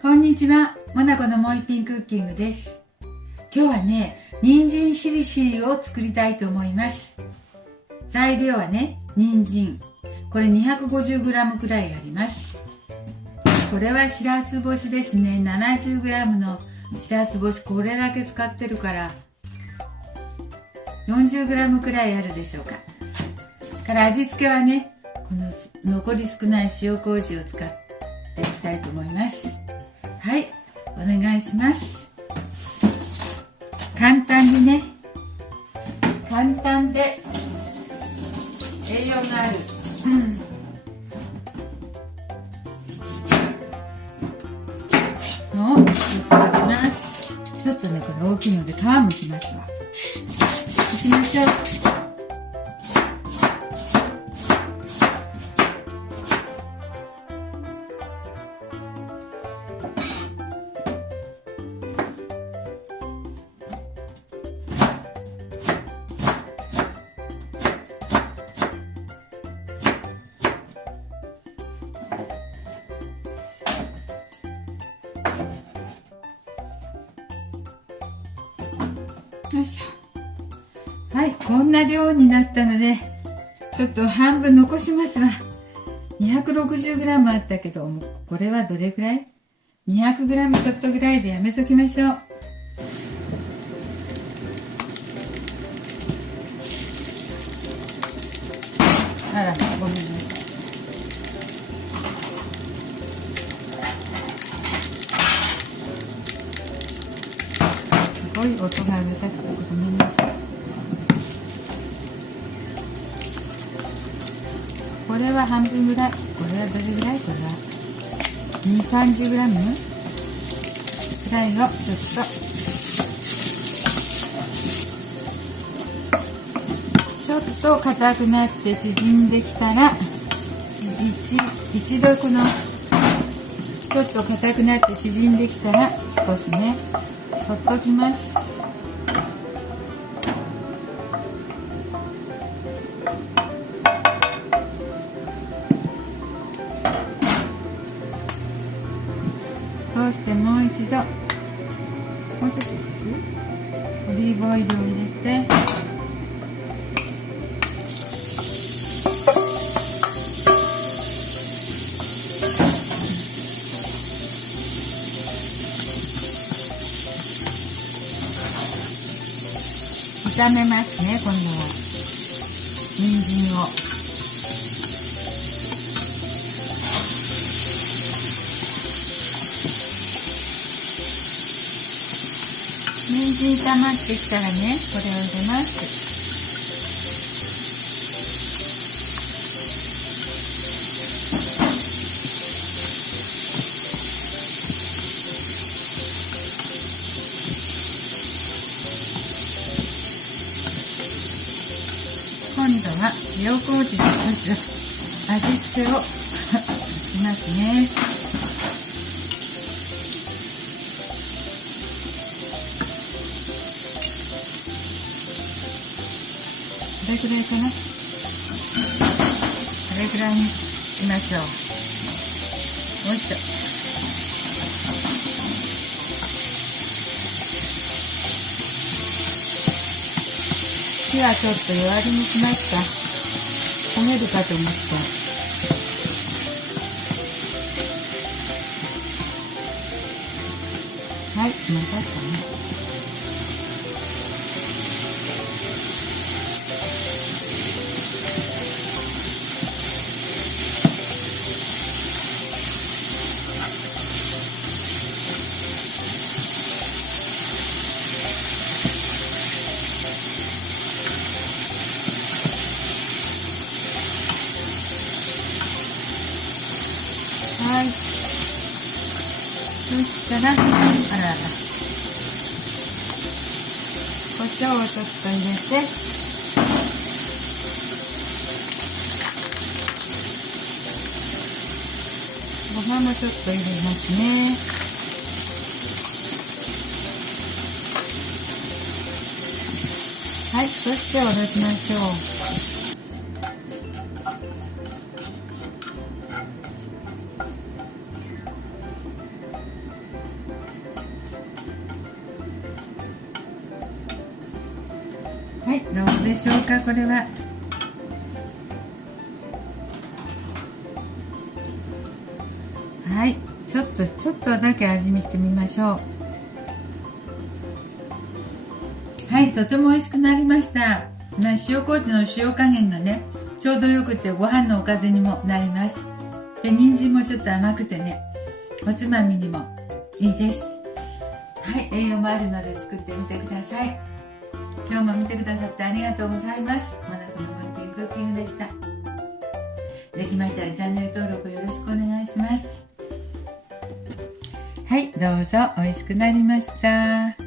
こんにちは、モナコのもう一品クッキングです。今日はね、人参しりしりを作りたいと思います。材料はね、人参。これ 250g くらいあります。これはしらす干しですね。70g のしらす干し、これだけ使ってるから40g くらいあるでしょうか。から味付けはね、この残り少ない塩麹を使っていきたいと思います。はい、お願いします。簡単にね、簡単で栄養のある、のを作っていきます。ちょっとね、これ大きいので皮むきますわ。むきましょう。よいしょ。はい、こんな量になったのでちょっと半分残しますわ。 260g あったけど、もうこれはどれぐらい？ 200g ちょっとぐらいでやめときましょう。あら、ごめんなさい。すごい音がうるさくてごめんなさい。これは半分ぐらい。これはどれぐらい？これは230g ぐらいをちょっと硬くなって縮んできたら、一度このちょっと硬くなって縮んできたら少しねほっときます。そしてもう一度、もうちょっとオリーブオイルを入れて、炒めますね。今度は人参を人参炒まってきたらね、これを入れます。今度は塩麹で味付けをしますね。これくらいかな。これくらいにしましょう。よいしょ。火はちょっと弱火にしました。焦げるかと思って。はい、もう立ったね。はい。そしたら、あらあら。胡椒をちょっと入れて、ご飯もちょっと入れますね。はい、そしておろしましょう。どうでしょうか、これは。はい、ちょっとだけ味見してみましょう。はい、とても美味しくなりました。塩麹の塩加減がね、ちょうどよくてご飯のおかずにもなります。で、人参もちょっと甘くてね、おつまみにもいいです。はい、栄養もあるので作ってみてください。今日も見てくださってありがとうございます。モナコのモイピンクッキングでした。できましたらチャンネル登録よろしくお願いします。はい、どうぞ。美味しくなりました。